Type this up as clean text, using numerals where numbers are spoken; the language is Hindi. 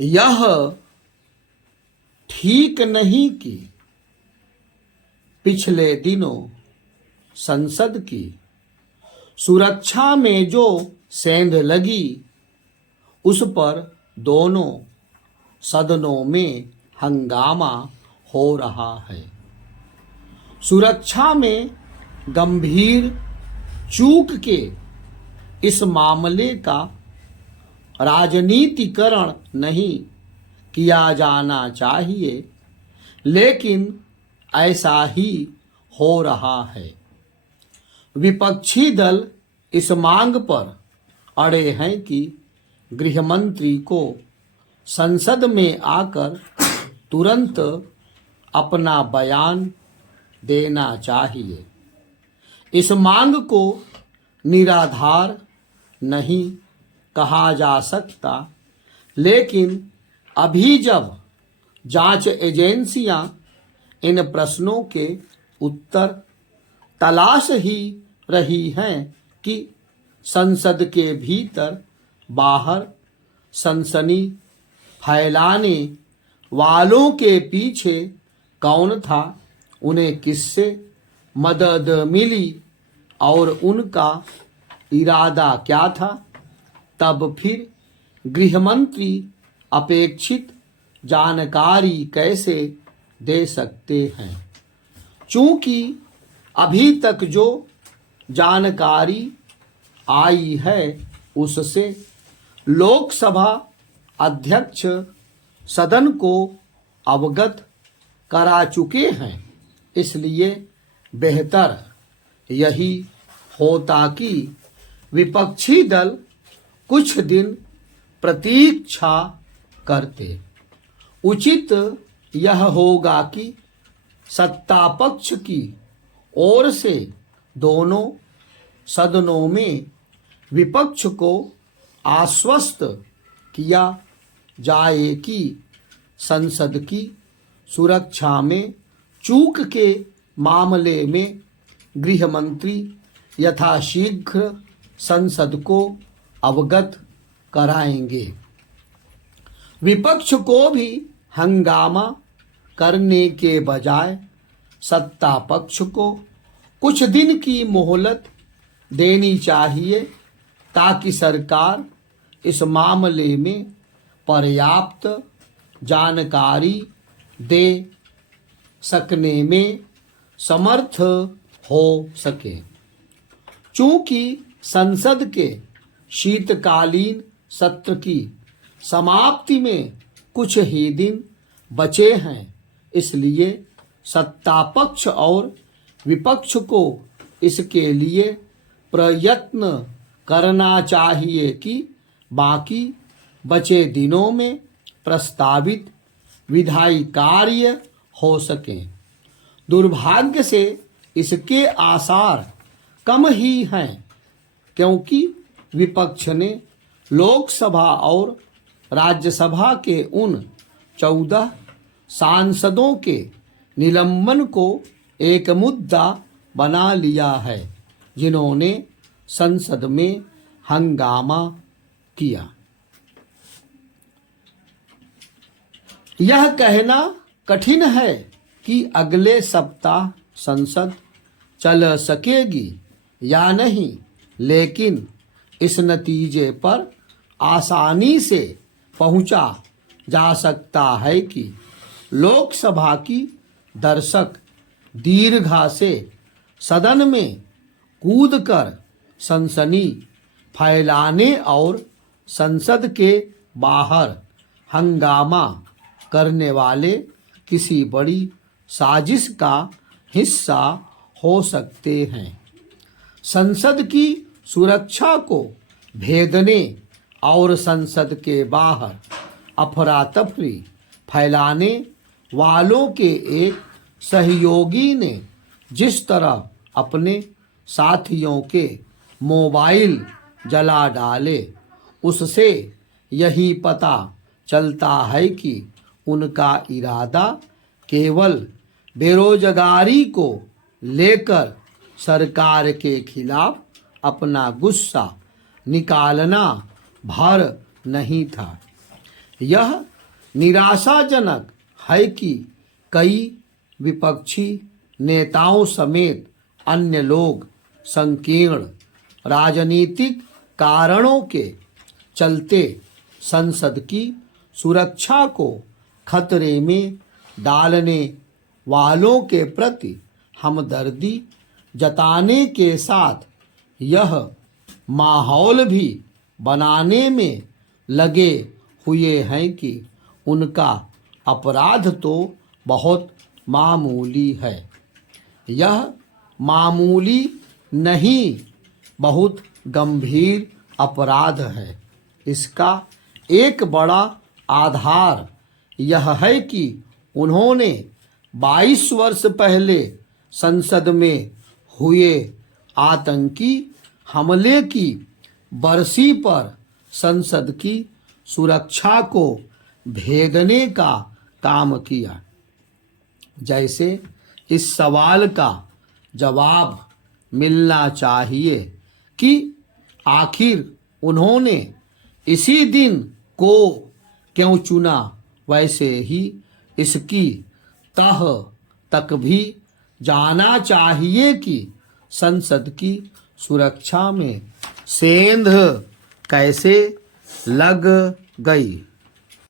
यह ठीक नहीं कि पिछले दिनों संसद की सुरक्षा में जो सेंध लगी उस पर दोनों सदनों में हंगामा हो रहा है। सुरक्षा में गंभीर चूक के इस मामले का राजनीतिकरण नहीं किया जाना चाहिए, लेकिन ऐसा ही हो रहा है। विपक्षी दल इस मांग पर अड़े हैं कि गृह मंत्री को संसद में आकर तुरंत अपना बयान देना चाहिए। इस मांग को निराधार नहीं कहा जा सकता, लेकिन अभी जब जांच एजेंसियां इन प्रश्नों के उत्तर तलाश ही रही हैं कि संसद के भीतर बाहर सनसनी फैलाने वालों के पीछे कौन था, उन्हें किससे मदद मिली और उनका इरादा क्या था, तब फिर गृह मंत्री अपेक्षित जानकारी कैसे दे सकते हैं। चूंकि अभी तक जो जानकारी आई है उससे लोकसभा अध्यक्ष सदन को अवगत करा चुके हैं, इसलिए बेहतर यही होता कि विपक्षी दल कुछ दिन प्रतीक्षा करते। उचित यह होगा कि सत्ता पक्ष की ओर से दोनों सदनों में विपक्ष को आश्वस्त किया जाए कि संसद की सुरक्षा में चूक के मामले में गृह मंत्री यथाशीघ्र संसद को अवगत कराएंगे। विपक्ष को भी हंगामा करने के बजाय सत्ता पक्ष को कुछ दिन की मोहलत देनी चाहिए, ताकि सरकार इस मामले में पर्याप्त जानकारी दे सकने में समर्थ हो सके। चूंकि संसद के शीतकालीन सत्र की समाप्ति में कुछ ही दिन बचे हैं, इसलिए सत्ता पक्ष और विपक्ष को इसके लिए प्रयत्न करना चाहिए कि बाकी बचे दिनों में प्रस्तावित विधायी कार्य हो सके। दुर्भाग्य से इसके आसार कम ही हैं, क्योंकि विपक्ष ने लोकसभा और राज्यसभा के उन 14 सांसदों के निलंबन को एक मुद्दा बना लिया है जिन्होंने संसद में हंगामा किया। यह कहना कठिन है कि अगले सप्ताह संसद चल सकेगी या नहीं, लेकिन इस नतीजे पर आसानी से पहुंचा जा सकता है कि लोकसभा की दर्शक दीर्घा से सदन में कूदकर सनसनी फैलाने और संसद के बाहर हंगामा करने वाले किसी बड़ी साजिश का हिस्सा हो सकते हैं। संसद की सुरक्षा को भेदने और संसद के बाहर अफरा तफरी फैलाने वालों के एक सहयोगी ने जिस तरह अपने साथियों के मोबाइल जला डाले, उससे यही पता चलता है कि उनका इरादा केवल बेरोजगारी को लेकर सरकार के खिलाफ अपना गुस्सा निकालना भर नहीं था। यह निराशाजनक है कि कई विपक्षी नेताओं समेत अन्य लोग संकीर्ण राजनीतिक कारणों के चलते संसद की सुरक्षा को खतरे में डालने वालों के प्रति हमदर्दी जताने के साथ यह माहौल भी बनाने में लगे हुए हैं कि उनका अपराध तो बहुत मामूली है। यह मामूली नहीं, बहुत गंभीर अपराध है। इसका एक बड़ा आधार यह है कि उन्होंने 22 वर्ष पहले संसद में हुए आतंकी हमले की बरसी पर संसद की सुरक्षा को भेदने का काम किया। जैसे इस सवाल का जवाब मिलना चाहिए कि आखिर उन्होंने इसी दिन को क्यों चुना, वैसे ही इसकी तह तक भी जाना चाहिए कि संसद की सुरक्षा में सेंध कैसे लग गई।